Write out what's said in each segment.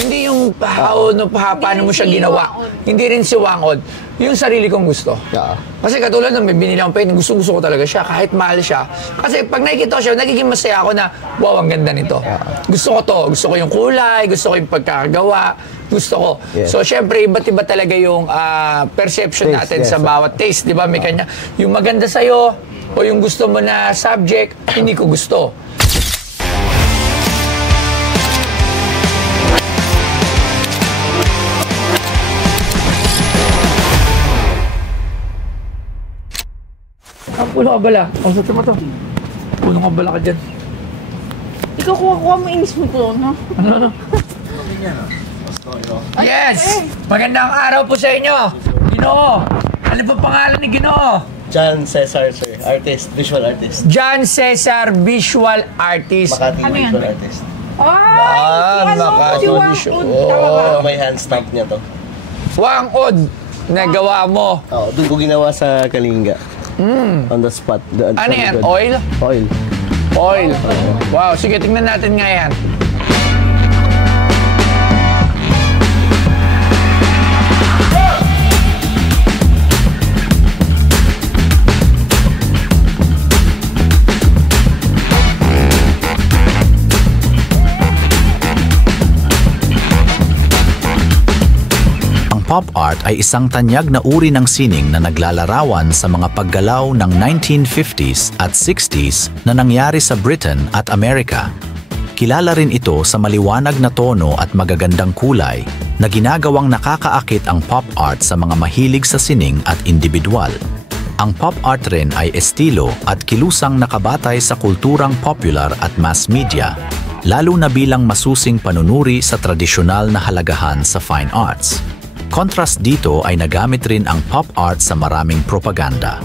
Hindi yung paano mo siya ginawa. Hindi rin si wangod. Yung sarili kong gusto. Kasi katulad nung may binili akong painting, gusto ko talaga siya, kahit mahal siya. Kasi pag nakikita ko siya, nagiging masaya ako na, wow, ang ganda nito. Gusto ko to. Gusto ko yung kulay, gusto ko yung pagkakagawa, gusto ko. So, syempre, iba't iba talaga yung perception natin sa bawat taste. Di ba? May kanya. Yung maganda sa'yo, o yung gusto mo na subject, hindi ko gusto. Puno ka bala. O, sa mo to. Puno ka bala ka dyan. Ikaw kuha mo inis mo to, no? Ano? Yes! Magandang araw po sa inyo. Ginoo. Ano po pangalan ni Ginoo? John Cesar, sir. Artist. Visual artist. John Cesar, visual artist. Makati visual artist. Makati visual. May hand stamp niya to. Wangod na gawa mo. Doon ko ginawa sa Kalinga. On the spot. Ano yan? Oil? Oil. Oil. Wow, sige, tingnan natin nga yan. Pop art ay isang tanyag na uri ng sining na naglalarawan sa mga paggalaw ng 1950s at 60s na nangyari sa Britain at Amerika. Kilala rin ito sa maliwanag na tono at magagandang kulay na ginagawang nakakaakit ang pop art sa mga mahilig sa sining at individual. Ang pop art rin ay estilo at kilusang nakabatay sa kulturang popular at mass media, lalo na bilang masusing panunuri sa tradisyonal na halagahan sa fine arts. Kontrast dito ay nagamit rin ang pop art sa maraming propaganda.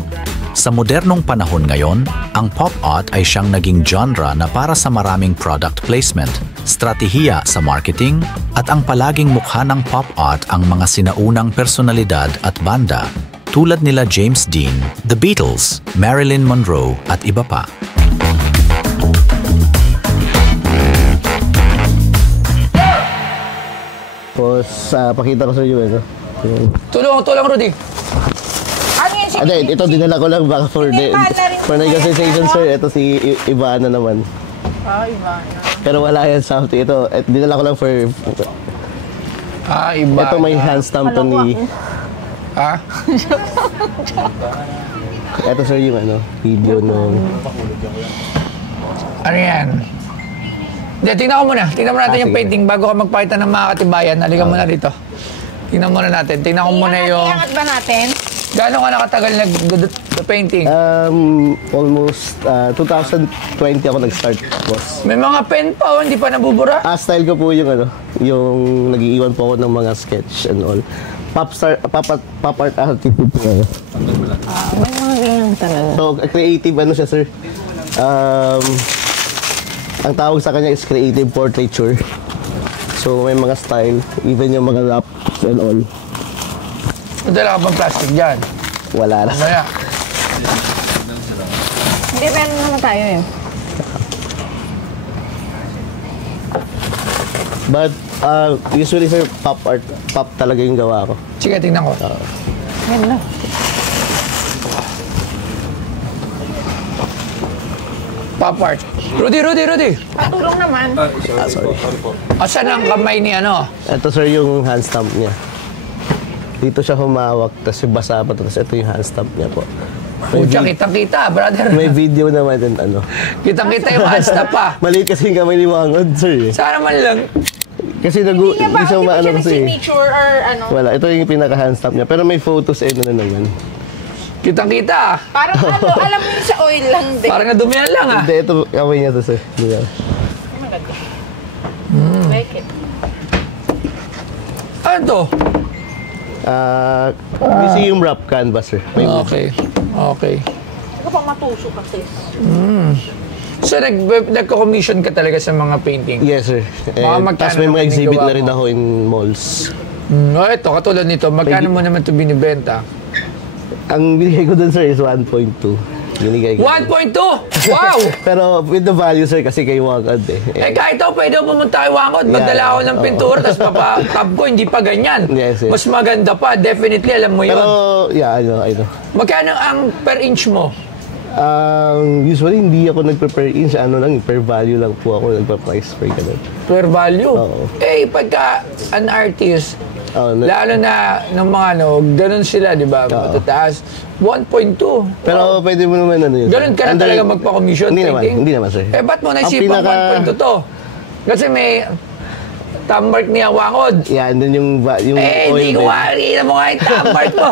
Sa modernong panahon ngayon, ang pop art ay siyang naging genre na para sa maraming product placement, stratehiya sa marketing, at ang palaging mukha ng pop art ang mga sinaunang personalidad at banda, tulad nila James Dean, The Beatles, Marilyn Monroe at iba pa. Tapos, pakita ko sa iyo ito. Tulong, Rudy. Ano yan? Hindi, ito dinala ko lang baka for negotiation, sir. Ito si Ivana naman. Ivana. Pero wala yan sa ito. Dinala ko lang for... Ivana. Ito may hand stamp to ni... Ito, sir, yung video nung... Ano yan? Tingnan ko muna. Tingnan mo natin yung painting bago ka magpakita ng mga katibayan. Halika muna dito. Tingnan muna natin. Tingnan ko muna yung... Iangat ba natin? Gano'n ka nakatagal nag-painting? Almost 2020 ako nag-start, boss. May mga pen pa, hindi pa nabubura? Style ko po yung yung nag-iiwan po ako ng mga sketch and all. Pop art artist po. May mga ganyan talaga. So, creative siya, sir. Ang tawag sa kanya is creative portraiture. So, may mga style, even yung mga raps and all. Madala ka bang plastic dyan? Wala na. Maya. Hindi, meron naman tayo eh. But, usually, sir, pop talaga yung gawa ko. Sige, tingnan ko. Ganda. Pop art. Rudy! Patulong naman. Sorry. Asan ang kamay ni ano? Ito, sir, yung hand stamp niya. Dito siya humawak, tapos yung basa pa, tapos ito yung hand stamp niya po. Pucha, kitang-kita, brother. May video naman din, Kitang-kita yung hand stamp pa. Maliit kasi yung kamay ni Wangod, sir. Sana man lang. Kasi Hindi siya siya maano kasi. signature or ano? Wala, ito yung pinaka-hand stamp niya. Pero may photos na naman. Kitang-kita. Parang alam mo yung sa oil lang din. Parang nadumihan lang Hindi, ito kamay niya to, sir. Maganda. Like it. Ano to? Museum wrap canvas, sir. Okay. Ikaw pa matusok kasi. So, nagko-commission ka talaga sa mga painting? Yes, sir. Tapos may mga exhibit na rin ako in malls. Ito, katulad nito. Magkano mo naman ito binibenta? Ang binigay ko dun, sir, is 1.2. Binigay ko. 1.2! Wow! Pero with the value, sir, kasi kayo wangod eh. Kahit ako, pwede ako pumunta kay Wangod. Magdala ako ng pintura, tapos papatab ko, hindi pa ganyan. Yes. Mas maganda pa, definitely, alam mo yun. Pero, yeah, I know. Magkano ang per inch mo? Usually, hindi ako nagpe-per inch. Per value lang po ako nagpa-price per ganun. Per value? Oo. Pagka an artist, lalo na ng mga ganun sila, di ba? Matataas. 1.2. Pero pwede mo naman yun. Ganun ka na talaga magpa-commission painting? Hindi naman, sir. Ba't mo naisipang 1.2 to? Kasi may thumbmark niya Wangod. Yeah, and then yung oil. Hindi ko makikita mo nga yung thumbmark mo.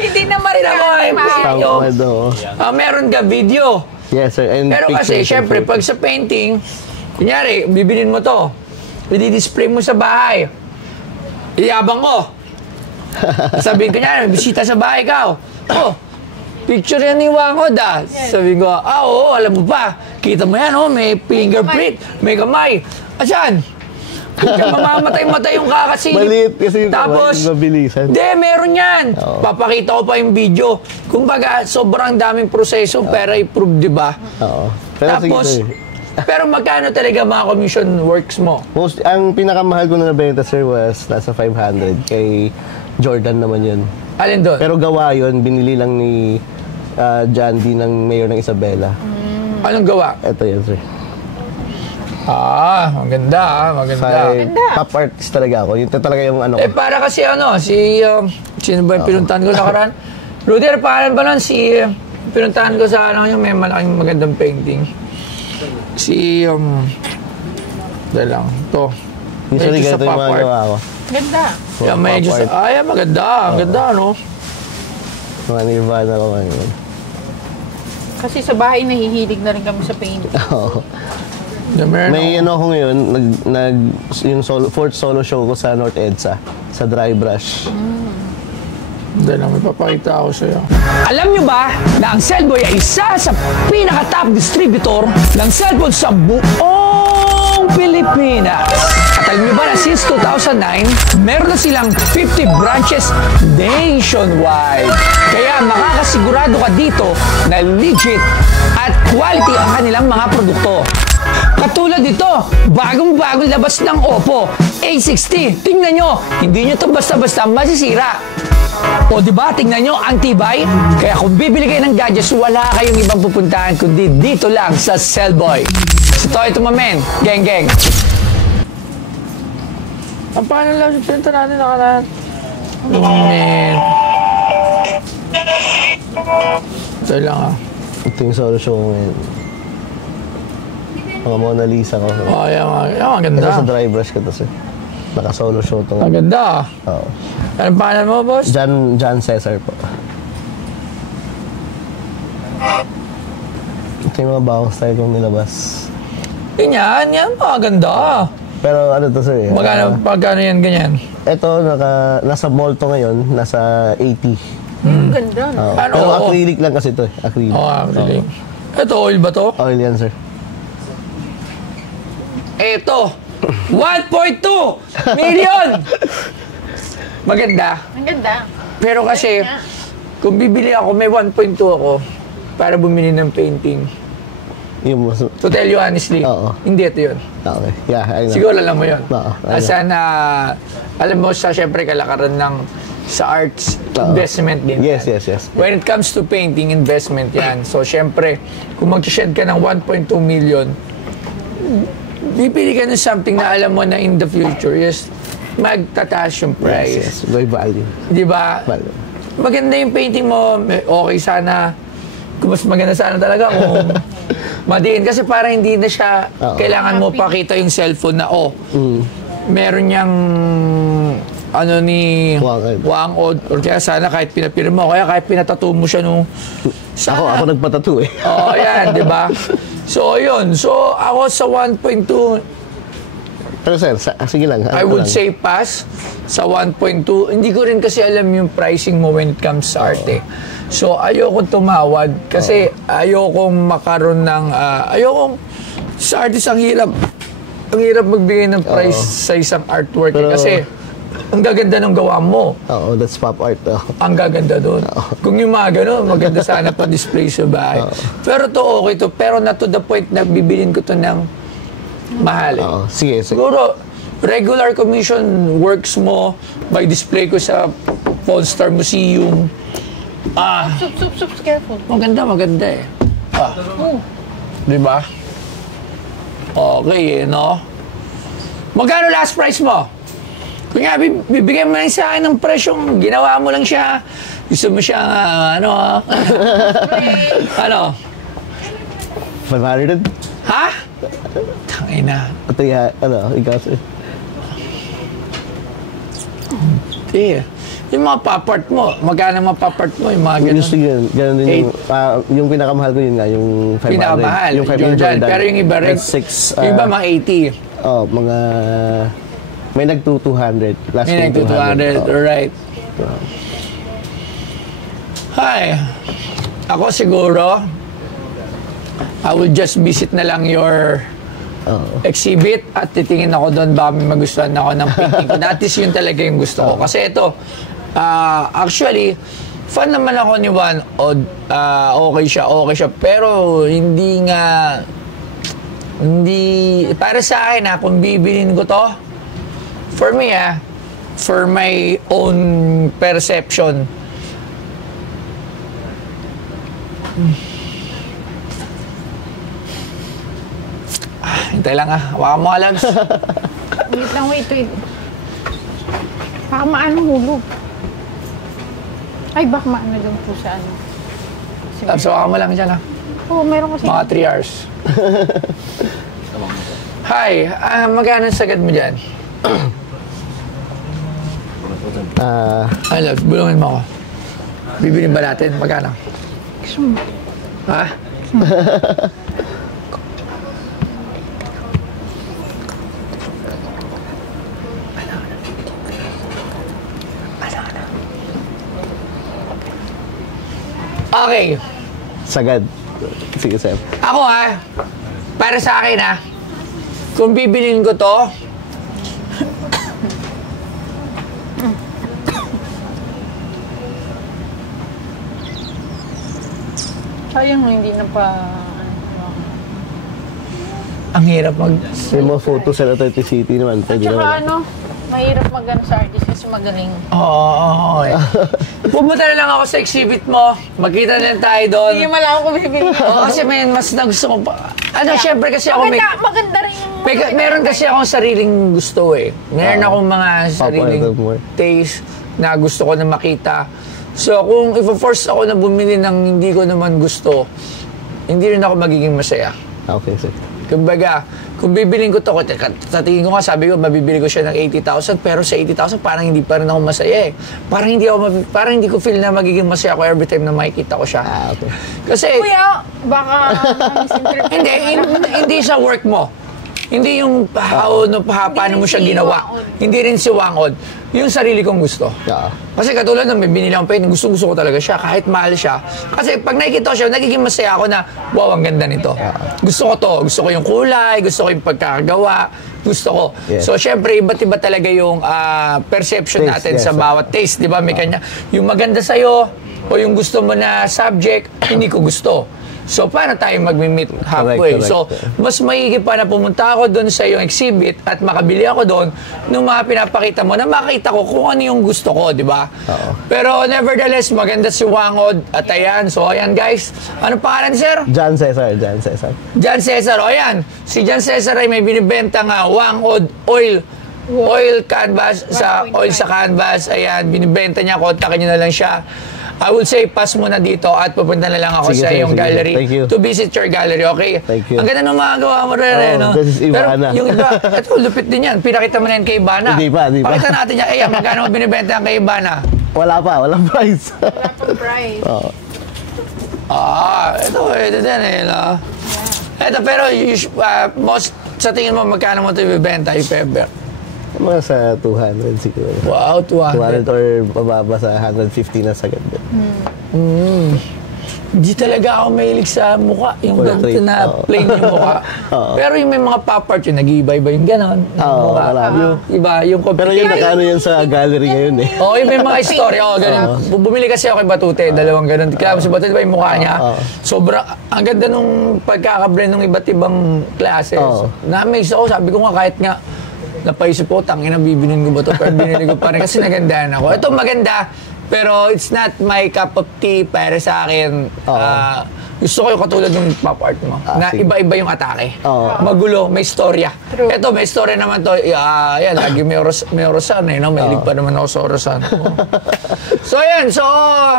Hindi na maayos. Meron ka video. Yes, sir. And pero kasi, syempre, pag sa painting, kunyari, bibilin mo to, i-display mo sa bahay. Iyabang ko. Sabihin ko niya, may bisita sa bahay ka. Picture yan ni Wangod ah. Sabi ko, oo, alam mo pa. Kita mo yan, may fingerprint, may kamay. Asan? Mamamatay-matay yung kakasilip. Maliit kasi yung tapos, mabilisan. Hindi, meron yan. Papakita ko pa yung video. Kumbaga, sobrang daming proseso para i-prove, di ba? Oo. Tapos, pero magkano talaga mga commission works mo? Ang pinakamahal ko na nabenta, sir, was nasa 500. Kay Jordan naman yun. Alin doon? Pero gawa yun, binili lang ni John D ng mayor ng Isabela. Anong gawa? Ito yan, sir. Maganda. Top artist talaga ako. Yun talaga yung ano. Para kasi sino ba yung pinuntahan ko nakaraan? Ruder, pangalan ba nun? Pinuntahan ko sa yung may malaking magandang painting. Ito. Usually ganito yung mga gawa ko. Ganda. Maganda. Ang ganda, no? Mga Nirvana ko ngayon. Kasi sa bahay, nahihilig na rin kami sa painting. May ako ngayon, yung fourth solo show ko sa North EDSA, sa Dry Brush. Hindi lang, may papakita ako sa'yo. Alam nyo ba na ang Cellboy ay isa sa pinaka-top distributor ng cellphone sa buong Pilipinas? At alam nyo ba na since 2009, meron na silang 50 branches nationwide. Kaya makakasigurado ka dito na legit at quality ang kanilang mga produkto. Katulad dito, bagong-bagong labas ng Oppo A60. Tingnan nyo, hindi nyo ito basta-basta masisira. O diba, tingnan nyo, ang tibay. Kaya kung bibili kayo ng gadgets, wala kayong ibang pupuntahan kundi dito lang sa Cellboy. So ito mamen, geng. Ang paano lang yung pinta natin nakaraan? Man. Ito lang Ito yung solo show ko ngayon. Mga Mona Lisa ko. Ang ganda. Ito sa Dry Brush ko to, sir. Naka-solo show to. Ang ganda. Oo. Anong pangalan mo, boss? John Cesar po. Ito yung mga bagong style kong nilabas. Yan, maganda. Pero ano to, sir? Pagkano yan, ganyan? Ito, nasa mall to ngayon. Nasa 80. Ang ganda, no? Pero acrylic lang kasi to. Acrylic. Acrylic. Ito, oil ba to? Oil yan, sir. Ito, 1.2 million! Maganda. Ang ganda. Pero kasi, kung bibili ako, may 1.2 ako para bumili ng painting. To tell you honestly, hindi ito yun. Okay. Yeah, I know. Siguro alam mo yun. Alam mo sa syempre kalakaran ng sa arts, investment din. Yes. When it comes to painting, investment yan. So syempre, kung mag-shed ka ng 1.2 million, bibili ka ng something na alam mo na in the future, magtataas yung price. Yes. May value. Di ba? Maganda yung painting mo, okay sana. Kung mas maganda sana talaga kung madiin. Kasi para hindi na siya, kailangan mo pakita yung cellphone na, meron niyang ni Wangod. Or kaya sana kahit pinapirma mo, kaya kahit pinatattoo mo siya nung... Ako nagpatattoo eh. Yan, di ba? So, yun. So, ako sa 1.2... Pero sir, sige lang. I would say pass sa 1.2. Hindi ko rin kasi alam yung pricing mo when it comes sa arte. So, ayokong tumawad kasi ayokong makaroon ng... sa artist, ang hirap magbigay ng price sa isang artwork. Pero, kasi ang gaganda ng gawa mo. Oo, that's pop art. Ang gaganda doon. Kung yung mga gano'n, maganda sana pa-display sa bahay. Pero to okay to. Pero na to the point na bibilin ko to ng mahal. Sige. Siguro, regular commission works mo by display ko sa Polestar Museum. Sup, careful. Maganda eh. Diba? Okay, no? Magkano last price mo? Kung nga, bibigyan mo lang sa akin ng presyong ginawa mo lang siya. Gusto mo siya, ano? 500? Ha? Tangay na. Ito ikaw. Yung mga papart mo, magkano mga papart mo, yung mga ganun. Gusto yun. Ganun din yung pinakamahal ko yun nga, yung 500. Pinakamahal, yung Jordan. Pero yung iba, yung iba mga 80. Mga... May nag-200. May nag-200, right. Hi. Ako siguro, I will just visit na lang your exhibit at titingin ako doon baka may magustuhan ako ng painting ko. That is yun talaga yung gusto ko. Kasi ito, actually, fan naman ako ni Juan Od. Okay siya. Pero hindi para sa akin kung bibilin ko to, for me for my own perception, hintay lang hawakan mo alam. Wait. Baka maano hulog. Ay, baka maano lang po sa ano. Tapos hawakan mo lang dyan Oo, meron kasi. Mga 3 hours. Hi, magkano sagad mo dyan? I love, bulungin mo ako. Bibilin ba natin? Magkano? Ha? Okay. Sagad. Sige, Sam. Ako para sa akin kung bibilin ko to, sayang hindi na pa... Ang hirap Yung mga photos sa 30 City naman. At saka mahirap sa artist kasi magaling. Oo. Pumunta na lang ako sa exhibit mo. Magkita na lang tayo doon. Hindi man lang ako bibili. Kasi mas nagusto ko pa. Syempre kasi ako maganda rin yung... Meron kasi akong sariling gusto Meron akong mga sariling taste na gusto ko na makita. So kung i-force ako na bumili ng hindi ko naman gusto, hindi rin ako magiging masaya. Okay, sir. Kumbaga, kung bibilin ko to, sa tingin ko sabi ko, mabibili ko siya ng 80,000, pero sa 80,000 parang hindi pa rin ako masaya Parang hindi ko feel na magiging masaya ako every time na makikita ko siya. Okay. Kasi... Kuya, baka... hindi sa work mo. Hindi yung paano mo siya ginawa. Hindi rin si Wangod. Yung sarili kong gusto. Kasi katulad may binili akong painting, gusto ko talaga siya, kahit mahal siya. Kasi pag nakikita ko siya, nagiging masaya ako na, wow, ang ganda nito. Gusto ko to. Gusto ko yung kulay, gusto ko yung pagkakagawa. Gusto ko. Yes. So, syempre, iba't iba talaga yung perception natin sa bawat taste. Di ba? May kanya. Yung maganda sa'yo, o yung gusto mo na subject, hindi ko gusto. So, paano tayo mag-meet halfway? Correct. So, mas maigi pa na pumunta ako doon sa iyong exhibit at makabili ako doon ng mga pinapakita mo na makita ko kung ano yung gusto ko, di ba? Pero nevertheless, maganda si Wangod at ayan. So, ayan guys. Ano pangalan, sir? John Cesar. John Cesar. O ayan. Si John Cesar ay may binibenta nga Wangod oil canvas sa canvas. Ayan, binibenta niya. Kontakin niyo na lang siya. I would say, pass mo na dito at pupunta na lang ako sa iyong gallery to visit your gallery, okay? Thank you. Ang ganda ng mga gawa mo rin, no? This is Ivana. Pero yung iba, ito, lupit din yan. Pinakita mo na yan kay Ivana. Hindi pa. Pakita natin yan. Ayan, magkano mo binibenta yan kay Ivana? Walang price. Wala pang price. Ito din no? Ito, pero most, sa tingin mo, magkano mo ito ibibenta, if ever? Mga sa 200 siguro. Wow, 200. 200 or mababa sa 150 na sagad. Hindi talaga ako mahilig sa mukha. Yung ganito na plain yung mukha. Pero yung may mga pop art yun, nag-iiba-iba yung gano'n. Iba, yung Pero yung nakaano yan sa gallery ngayon eh. Oo, yung may mga istorya. Oo, ganun. Bumili kasi ako kay Batute, dalawang ganun. Kaya si Batute ba yung mukha niya? Sobrang, ang ganda nung pagkakablend ng iba't ibang klase. Na-amaze ako, sabi ko nga kahit nga napaisip ko, tangina, bibilin ko ba ito? Pero binili ko pa rin kasi nagandahan ako. Ito maganda, pero it's not my cup of tea para sa akin. Gusto ko yung katulad ng pop art mo. Na iba-iba yung atake. Magulo, may istorya. Ito, may istorya naman to. Yan, lagi may orasan eh. No? Mahilig pa naman ako sa orasan. So, yan. So,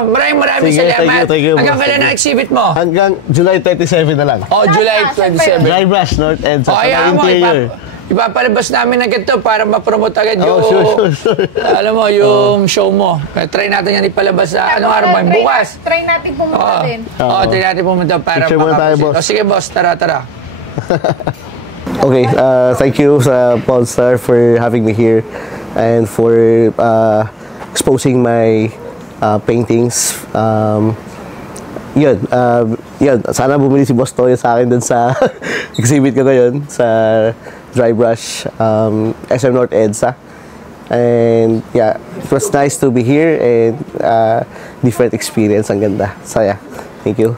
maraming salamat. Hanggang kailan na exhibit mo? Hanggang July 27 na lang. July 27. Dry Brush, North Edsa. Sa interior. Ipapalabas namin ng ganito para ma-promote agad yung, alam mo, yung show mo. Try natin yan ipalabas sa, anong araw mo? Bukas. Try natin pumunta din. Try natin pumunta para makapasin. Sige, boss. Tara. Okay, thank you sa Polestar for having me here and for exposing my paintings. Yun, sana bumili si Boss Toyo sa akin dun sa exhibit ko ngayon sa Dry Brush, SM North Edsa. And yeah, it was nice to be here and different experience. Ang ganda. Saya. Thank you.